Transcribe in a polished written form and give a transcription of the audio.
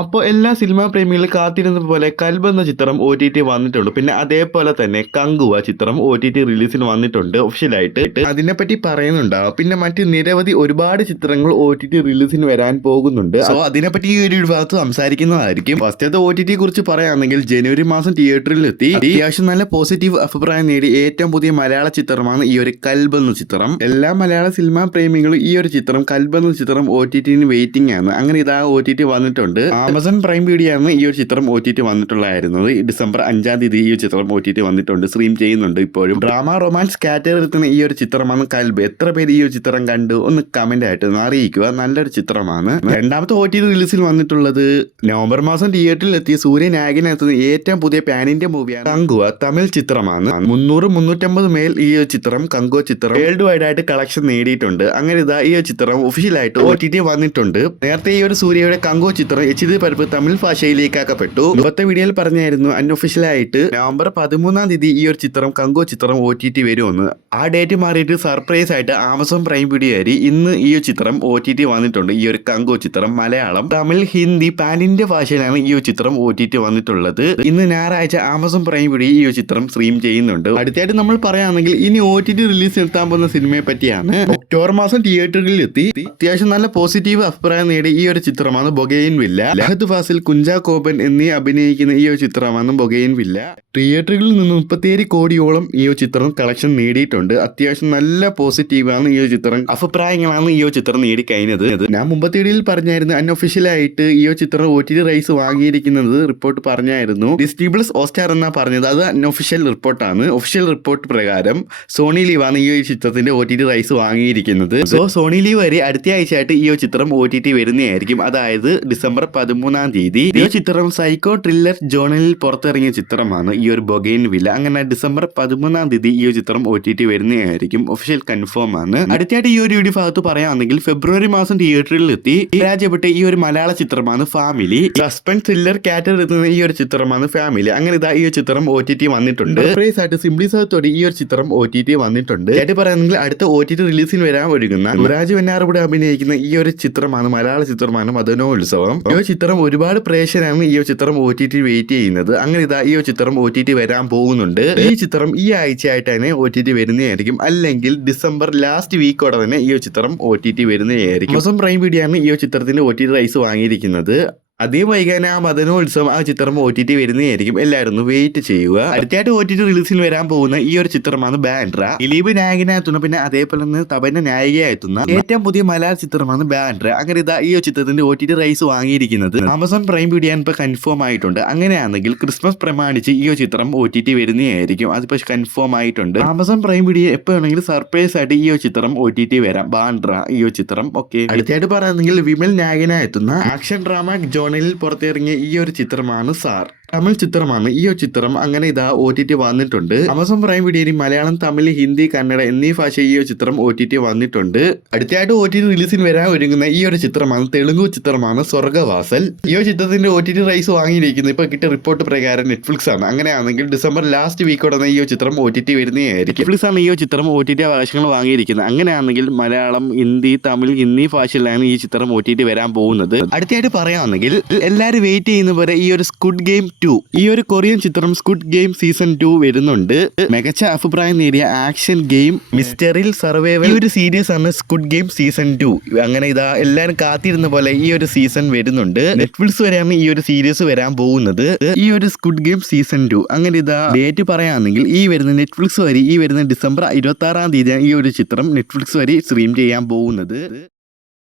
അപ്പോൾ എല്ലാ സിനിമാ പ്രേമികളും കാത്തിരുന്ന പോലെ കൽബ് എന്ന ചിത്രം OTT വന്നിട്ടുണ്ട്. പിന്നെ അതേപോലെ തന്നെ കങ്കുവ ചിത്രം OTT റിലീസിന് വന്നിട്ടുണ്ട് ഒഫീഷ്യലായിട്ട്. അതിനെപ്പറ്റി പറയുന്നുണ്ടാവും. പിന്നെ മറ്റ് നിരവധി ഒരുപാട് ചിത്രങ്ങൾ OTT റിലീസിന് വരാൻ പോകുന്നുണ്ട്. സോ അതിനെപ്പറ്റി ഈ ഒരു ഭാഗത്ത് സംസാരിക്കുന്നതായിരിക്കും. ഫസ്റ്റത്തെ OTT കുറിച്ച് പറയുകയാണെങ്കിൽ ജനുവരി മാസം തിയേറ്ററിലെത്തി അത്യാവശ്യം നല്ല പോസിറ്റീവ് അഭിപ്രായം നേടി ഏറ്റവും പുതിയ മലയാള ചിത്രമാണ് ഈ ഒരു കൽബ് എന്ന ചിത്രം. എല്ലാ മലയാള സിനിമാ പ്രേമികളും ഈ ഒരു ചിത്രം കൽബ് എന്ന ചിത്രം OTTന് വെയിറ്റിംഗ് ആണ്. അങ്ങനെ ഇതാ OTT വന്നിട്ടുണ്ട്. ആമസോൺ പ്രൈം വീഡിയോ ആണ് ഈ ഒരു ചിത്രം OTT വന്നിട്ടുള്ളതായിരുന്നത്. ഡിസംബർ 5-ാം തീയതി ഈ ഒരു ചിത്രം OTT വന്നിട്ടുണ്ട്. സ്ട്രീം ചെയ്യുന്നുണ്ട് ഇപ്പോഴും. ഡ്രാമ റൊമാൻസ് കാറ്റഗറിയിൽ ഈ ഒരു ചിത്രമാണ് കൽബ്. എത്ര പേര് ഈ ഒരു ചിത്രം കണ്ടു ഒന്ന് കമന്റ് ആയിട്ട് ഒന്ന് അറിയിക്കുക. നല്ലൊരു ചിത്രമാണ്. രണ്ടാമത്തെ OTT റിലീസിൽ വന്നിട്ടുള്ളത് നവംബർ മാസം തിയേറ്ററിൽ എത്തിയ സൂര്യനായകനെത്തുന്ന ഏറ്റവും പുതിയ പാൻ ഇന്ത്യ മൂവിയാണ് കങ്കുവ. തമിഴ് ചിത്രമാണ്. 300-350 മേൽ ഈ ഒരു ചിത്രം കങ്കുവ ചിത്രം വേൾഡ് വൈഡ് ആയിട്ട് കളക്ഷൻ നേടിയിട്ടുണ്ട്. അങ്ങനെ ഇതാ ഈ ഒരു ചിത്രം ഒഫീഷ്യലായിട്ട് OTT വന്നിട്ടുണ്ട്. നേരത്തെ ഈ ഒരു സൂര്യയുടെ കങ്കുവ ചിത്രം HD പതിപ്പ് തമിഴ് ഭാഷയിലേക്കാക്കപ്പെട്ടു. മുമ്പത്തെ വീഡിയോയിൽ പറഞ്ഞായിരുന്നു അൺഒഫീഷ്യലായിട്ട് നവംബർ 13-ാം തീയതി ഈ ഒരു ചിത്രം കങ്കുവ ചിത്രം OTT വരുമെന്ന്. ആ ഡേറ്റ് മാറിയിട്ട് സർപ്രൈസ് ആയിട്ട് ആമസോൺ പ്രൈം വീഡിയോ ആയി ഇന്ന് ഈ ഒരു ചിത്രം OTT വന്നിട്ടുണ്ട്. ഈ ഒരു കങ്കുവ ചിത്രം മലയാളം, തമിഴ്, ഹിന്ദി, പാൻ ഇന്ത്യ ഭാഷയിലാണ് ഈ ഒരു ചിത്രം OTT വന്നിട്ടുള്ളത്. ഇന്ന് ഞായറാഴ്ച ആമസോൺ പ്രൈം വീഡിയോ ഈ ഒരു ചിത്രം സ്ട്രീം ചെയ്യുന്നുണ്ട്. അടുത്തായിട്ട് നമ്മൾ പറയുകയാണെങ്കിൽ ഇനി OTT റിലീസ് എത്താൻ പോകുന്ന സിനിമയെ പറ്റിയാണ്. ഒക്ടോബർ മാസം തിയേറ്ററുകളിൽ എത്തി അത്യാവശ്യം നല്ല പോസിറ്റീവ് അഭിപ്രായം നേടി ഈ ഒരു ചിത്രമാണ് ബൊഗെയിൻവില്ല. ലഹദ് ഫാസിൽ, കുഞ്ചാ കോബൻ എന്നീ അഭിനയിക്കുന്ന ഈ ഒരു ചിത്രമാണ് ബൊഗെയിൻവില്ല. തിയേറ്ററുകളിൽ നിന്ന് 37 കോടിയോളം ഈ ഒരു ചിത്രം കളക്ഷൻ നേടിയിട്ടുണ്ട്. അത്യാവശ്യം നല്ല പോസിറ്റീവാണ് ഈ ഒരു ചിത്രം. അഭിപ്രായങ്ങളാണ് ഈ ഒരു ചിത്രം നേടിക്കഴിഞ്ഞത്. ഞാൻ മുമ്പത്തെ വീഡിയോയിൽ പറഞ്ഞായിരുന്നു അൺഒഫീഷ്യലായിട്ട് ഈ ഒരു ചിത്രം OTT റൈസ് വാങ്ങിയിരിക്കുന്നത് റിപ്പോർട്ട് പറഞ്ഞായിരുന്നു. ഡിസ്നി പ്ലസ് ഹോട്ട്സ്റ്റാർ എന്നാ പറഞ്ഞത്. അത് അൺഒഫീഷ്യൽ റിപ്പോർട്ടാണ്. ഒഫീഷ്യൽ റിപ്പോർട്ട് പ്രകാരം സോണി ലീവാണ് ഈ ഒരു ചിത്രത്തിന്റെ OTT റൈസ് വാങ്ങിയിരിക്കുന്നത്. സോ സോണി ലീവ് വരെ അടുത്ത ആഴ്ചയായിട്ട് ഈ ഒരു ചിത്രം OTT വരുന്നതായിരിക്കും. അതായത് ഡിസംബർ 13-ാം തീയതി. ഈ ചിത്രം സൈക്കോ ത്രില്ലർ ജോണലിൽ പുറത്തിറങ്ങിയ ചിത്രമാണ് ഈ ഒരു ബൊഗെയിൻവില്ല. അങ്ങനെ ഡിസംബർ 13-ാം തീയതി ഈ ഒരു ചിത്രം OTT വരുന്നതായിരിക്കും. ഒഫീഷ്യൽ കൺഫേം ആണ്. അടുത്തായിട്ട് ഈ ഒരു വീഡിയോ ഭാഗത്ത് പറയുകയാണെങ്കിൽ ഫെബ്രുവരി മാസം തിയേറ്ററിൽ എത്തി രാജ്യപ്പെട്ട ഈ ഒരു മലയാള ചിത്രമാണ് ഫാമിലി. സസ്പെൻസ് ത്രില്ലർ കാറ്റഗറി എത്തുന്ന ഈ ഒരു ചിത്രമാണ് ഫാമിലി. അങ്ങനെ ഇതാ ഈ ഒരു ചിത്രം OTT വന്നിട്ടുണ്ട്. സർപ്രൈസ് ആയിട്ട് സിംപ്ലി സൗത്തോടെ ഈ ഒരു ചിത്രം OTT വന്നിട്ടുണ്ട്. ആയിട്ട് പറയുകയാണെങ്കിൽ അടുത്ത OTT റിലീസിന് വരാൻ ഒരുങ്ങുന്ന യുവരാജ് വെഞ്ഞാറമൂട് അഭിനയിക്കുന്ന ഈ ഒരു ചിത്രമാണ് മലയാള ചിത്രമാണ് മദനോത്സവം. ഈ ഒരു ചിത്രം ഒരുപാട് പ്രേക്ഷകരാണ് ഈ ഒരു ചിത്രം OTT വെയിറ്റ് ചെയ്യുന്നത്. അങ്ങനെ ഇതാ ഈ ഒരു ചിത്രം OTT വരാൻ പോകുന്നുണ്ട്. ഈ ചിത്രം ഈ ആഴ്ചയായിട്ട് തന്നെ OTT വരുന്നതായിരിക്കും. അല്ലെങ്കിൽ ഡിസംബർ ലാസ്റ്റ് വീക്കോടെ തന്നെ ഈ ഒരു ചിത്രം OTT വരുന്നതായിരിക്കും. ആമസോൺ പ്രൈം വീഡിയോ ആണ് ഈ ഒരു ചിത്രത്തിന്റെ OTT റൈസ് വാങ്ങിയിരിക്കുന്നത്. അതേ വൈകാനെ ആ മദനോത്സവം ആ ചിത്രം OTT വരുന്നതായിരിക്കും. എല്ലാവരും വെയിറ്റ് ചെയ്യുക. അടുത്തായിട്ട് OTT റിലീസിൽ വരാൻ പോകുന്ന ഈ ഒരു ചിത്രമാണ് ബാൻഡ്ര. ദിലീപ് നായകനായെത്തുന്ന പിന്നെ അതേപോലെ തന്നെ തപന നായികയായെത്തുന്ന ഏറ്റവും പുതിയ മലയാള ചിത്രമാണ് ബാൻഡ്ര. അങ്ങനെ ഇതാ ഈ ഒരു ചിത്രത്തിന്റെ OTT റൈസ് വാങ്ങിയിരിക്കുന്നത് ആമസോൺ പ്രൈം വീഡിയോ ഇപ്പൊ കൺഫേം ആയിട്ടുണ്ട്. അങ്ങനെയാണെങ്കിൽ ക്രിസ്മസ് പ്രമാണിച്ച് ഈ ഒരു ചിത്രം OTT വരുന്നതായിരിക്കും. അതിപ്പോ കൺഫേം ആയിട്ടുണ്ട്. ആമസോൺ പ്രൈം വീഡിയോ എപ്പോ വേണമെങ്കിലും സർപ്രൈസ് ആയിട്ട് ഈ ഒരു ചിത്രം OTT വരാം. ബാൻഡ്ര ഈ ഒരു ചിത്രം. ഓക്കെ, അടുത്തായിട്ട് പറയുകയാണെങ്കിൽ വിമൽ നായകനായെത്തുന്ന ആക്ഷൻ ഡ്രാമ ജോണലിൽ പുറത്തിറങ്ങിയ ഈ ഒരു ചിത്രമാണ് സാർ. തമിഴ് ചിത്രമാണ് ഈ ഒരു ചിത്രം. അങ്ങനെ ഇതാ OTT വന്നിട്ടുണ്ട്. ആമസോൺ പ്രൈം വീഡിയോയിൽ മലയാളം, തമിഴ്, ഹിന്ദി, കന്നഡ എന്നീ ഭാഷ ഈ ഒരു ചിത്രം OTT വന്നിട്ടുണ്ട്. അടുത്തായിട്ട് OTT റിലീസിന് വരാൻ ഒരുങ്ങുന്ന ഈ ഒരു ചിത്രമാണ് തെലുങ്കു ചിത്രമാണ് സ്വർഗവാസൽ. ഈ ഒരു ചിത്രത്തിന്റെ OTT റൈസ് വാങ്ങിയിരിക്കുന്നത് ഇപ്പൊ കിട്ടിയ റിപ്പോർട്ട് പ്രകാരം നെറ്റ്ഫ്ലിക്സ് ആണ്. അങ്ങനെയാണെങ്കിൽ ഡിസംബർ ലാസ്റ്റ് വീക്കോടെ ഈ ഒരു ചിത്രം OTT വരുന്നതായിരിക്കും. നെറ്റ്ഫ്ലിക്സ് ആണ് ഈ ഒരു ചിത്രം OTT അവകാശങ്ങൾ വാങ്ങിയിരിക്കുന്നത്. അങ്ങനെയാണെങ്കിൽ മലയാളം, ഹിന്ദി, തമിഴ് എന്നീ ഭാഷയിലാണ് ഈ ചിത്രം OTT വരാൻ പോകുന്നത്. അടുത്തായിട്ട് പറയുകയാണെങ്കിൽ എല്ലാവരും വെയിറ്റ് ചെയ്യുന്ന പോലെ ഈ ഒരു സ്ക്വിഡ് ഗെയിം 2 ഈ ഒരു കൊറിയൻ ചിത്രം സ്ക്വിഡ് ഗെയിം സീസൺ 2 വരുന്നുണ്ട്. മികച്ച അഭിപ്രായം നേടിയ ആക്ഷൻ ഗെയിം മിസ്റ്ററിൽ സർവൈവൽ ഈ ഒരു സീരീസ് ആണ് സ്ക്വിഡ് ഗെയിം സീസൺ 2. അങ്ങനെ ഇതാ എല്ലാവരും കാത്തിരുന്ന പോലെ ഈ ഒരു സീസൺ വരുന്നുണ്ട്. നെറ്റ്ഫ്ലിക്സ് വരെയാണ് ഈ ഒരു സീരീസ് വരാൻ പോകുന്നത്. ഈ ഒരു സ്ക്വിഡ് ഗെയിം സീസൺ 2 അങ്ങനെ ഇതാ ഡേറ്റ് പറയുകയാണെങ്കിൽ ഈ വരുന്ന നെറ്റ്ഫ്ലിക്സ് വരെ ഈ വരുന്ന ഡിസംബർ 26-ാം തീയതി ഈ ഒരു ചിത്രം നെറ്റ്ഫ്ലിക്സ് വരെ സ്ട്രീം ചെയ്യാൻ പോകുന്നത്.